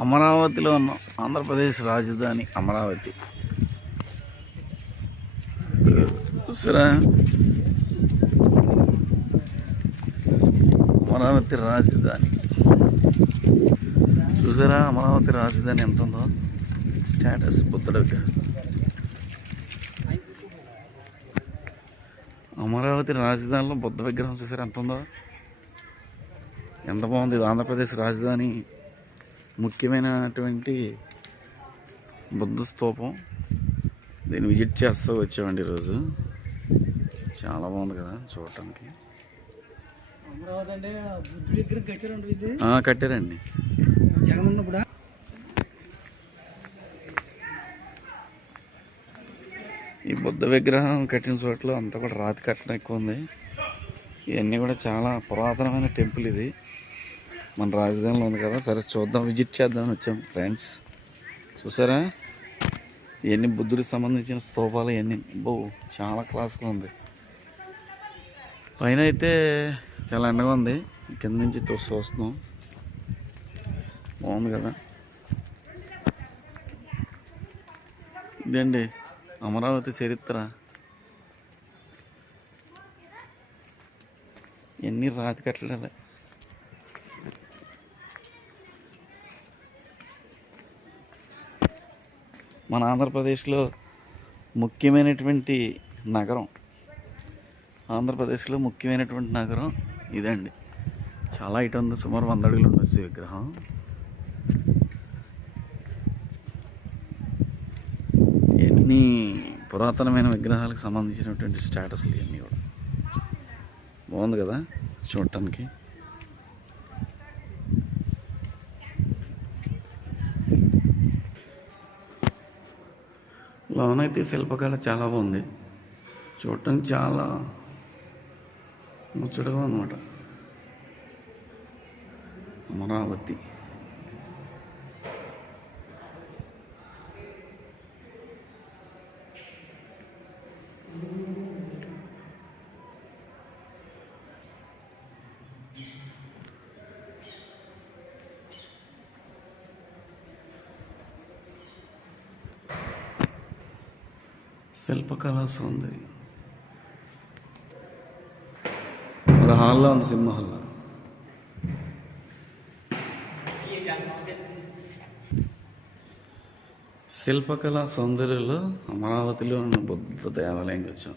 అమరావతిలో ఉన్నాం ఆంధ్రప్రదేశ్ రాజధాని అమరావతి. సరే అమరావతి రాజధాని. చూసారా? అమరావతి రాజధాని ఎంత ఉందో? స్టేటస్ బుద్ధుడు విగ్రహం అమరావతి రాజధానిలో బుద్ధ విగ్రహం చూసారా? ఎంత ఉందో? ఎంత బాగుంది? ఇది ఆంధ్రప్రదేశ్ రాజధాని. ముఖ్యమైనటువంటి బుద్ధ స్తూపం దీన్ని విజిట్ చేస్తూ వచ్చామండి ఈరోజు. చాలా బాగుంది కదా చూడటానికి. కట్టారండి ఈ బుద్ధ విగ్రహం కట్టిన చోట్ల అంతా కూడా రాతి కట్టడం ఎక్కువ ఉంది. ఇవన్నీ కూడా చాలా పురాతనమైన టెంపుల్ ఇది. మన రాజధానిలో ఉంది కదా సరే చూద్దాం విజిట్ చేద్దాం వచ్చాం ఫ్రెండ్స్. చూసారా? ఇవన్నీ బుద్ధుడికి సంబంధించిన స్తూపాలు ఇవన్నీ. బో చాలా క్లాస్గా ఉంది. పైన అయితే చాలా ఎండగా ఉంది. కింద నుంచి చూస్తున్నాం. బాగుంది కదా? ఇదండి అమరావతి చరిత్ర. ఎన్ని రాతి కట్టలే మన ఆంధ్రప్రదేశ్లో ముఖ్యమైనటువంటి నగరం. ఆంధ్రప్రదేశ్లో ముఖ్యమైనటువంటి నగరం ఇదండి. చాలా ఇటు ఉంది సుమారు వంద అడుగులు ఉండొచ్చు ఈ విగ్రహం. ఎన్ని పురాతనమైన విగ్రహాలకు సంబంధించినటువంటి స్టేటస్లు ఇవన్నీ కూడా. బాగుంది కదా చూడటానికి. లోనైతే శిల్పకళ చాలా బాగుంది. చూడటానికి చాలా ముచ్చటగా అనమాట అమరావతి. శిల్పకళా సౌందర్యం అది హాల్లో ఉంది సినిమా హాల్లో శిల్పకళా సౌందర్యంలో అమరావతిలో ఉన్న బుద్ధ దేవాలయంకి వచ్చాం.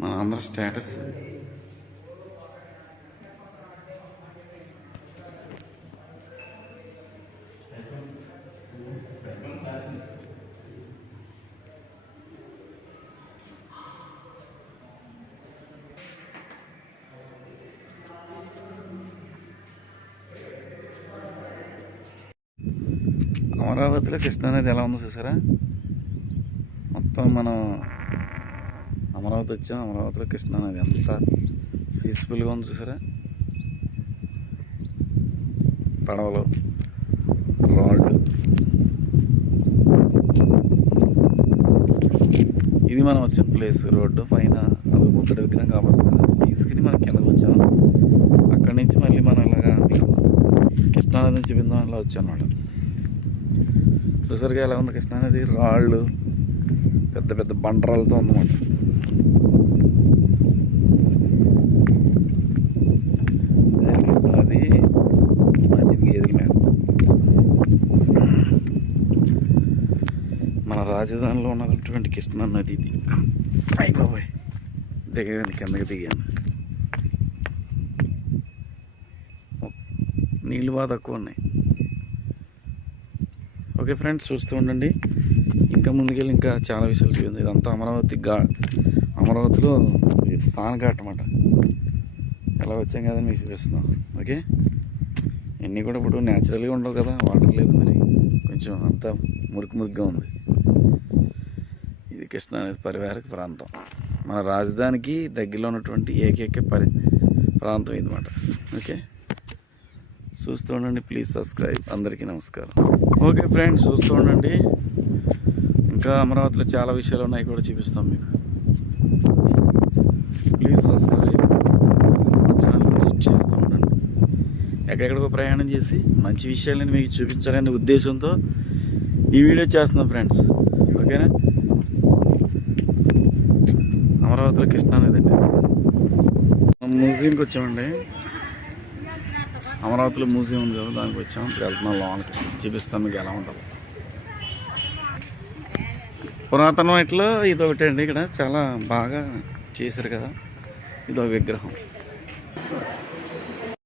మన ఆంధ్ర స్టేటస్ అమరావతిలో కృష్ణానది ఎలా ఉందో చూసారా? మొత్తం మనం అమరావతి వచ్చాం. అమరావతిలో కృష్ణానది ఎంత పీస్ఫుల్గా ఉంది చూసారా? పడవలు రాళ్ళు ఇది మనం వచ్చిన ప్లేస్ రోడ్డు పైన అది బుద్ధుడి విగ్రహం కాబట్టి తీసుకుని మనం కిందకు వచ్చాం. అక్కడి నుంచి మళ్ళీ మనం ఇలాగా కృష్ణానది నుంచి బిందాం అలా వచ్చాం అన్నమాట. చూసారుగా ఎలా ఉంది కృష్ణానది రాళ్ళు పెద్ద పెద్ద బండరాలతో ఉందన్నమాట కృష్ణానది మధ్య గేదెల మీద మన రాజధానిలో ఉన్నటువంటి కృష్ణా నది ఇది. అయిపోయి దిగాను కిందకి దిగాను నీళ్ళు బాగా తక్కువ ఉన్నాయి. ఓకే ఫ్రెండ్స్ చూస్తూ ఉండండి. ఇంకా ముందుకెళ్ళి ఇంకా చాలా విషయాలు చూపింది ఇదంతా అమరావతి గా అమరావతిలో ఇది స్థానఘాట్ అనమాట ఎలా వచ్చాం కదా మీకు చూపిస్తున్నాం. ఓకే? ఇవన్నీ కూడా ఇప్పుడు న్యాచురల్గా ఉండవు కదా వాటర్ లేదు మరి. కొంచెం అంతా మురికి మురికిగా ఉంది. ఇది కృష్ణా అనేది పరివారక ప్రాంతం. మన రాజధానికి దగ్గరలో ఉన్నటువంటి ఏకైక పరి ప్రాంతం ఇదన్నమాట. ఓకే? చూస్తూ ఉండండి ప్లీజ్ సబ్స్క్రైబ్ అందరికీ నమస్కారం. ఓకే ఫ్రెండ్స్ చూస్తూ ఉండండి. ఇంకా అమరావతిలో చాలా విషయాలు ఉన్నాయి కూడా చూపిస్తాం మీకు. ప్లీజ్ సబ్స్క్రైబ్ ఛానల్ చేస్తూ ఉండండి. ఎక్కడెక్కడికో ప్రయాణం చేసి మంచి విషయాలను మీకు చూపించాలనే ఉద్దేశంతో ఈ వీడియో చేస్తున్నాం ఫ్రెండ్స్. ఓకేనా? అమరావతిలో కృష్ణా లేదండి మ్యూజియంకి వచ్చామండి. అమరావతిలో మ్యూజియం ఉంది కదా దానికి వచ్చాం ఇప్పుడు వెళ్తున్నాం లోనకి. చూపిస్తాను మీకు ఎలా ఉంటుంది. పురాతనం ఇట్లా ఇది ఒకటి అండి ఇక్కడ. చాలా బాగా చేశారు కదా. ఇదో విగ్రహం.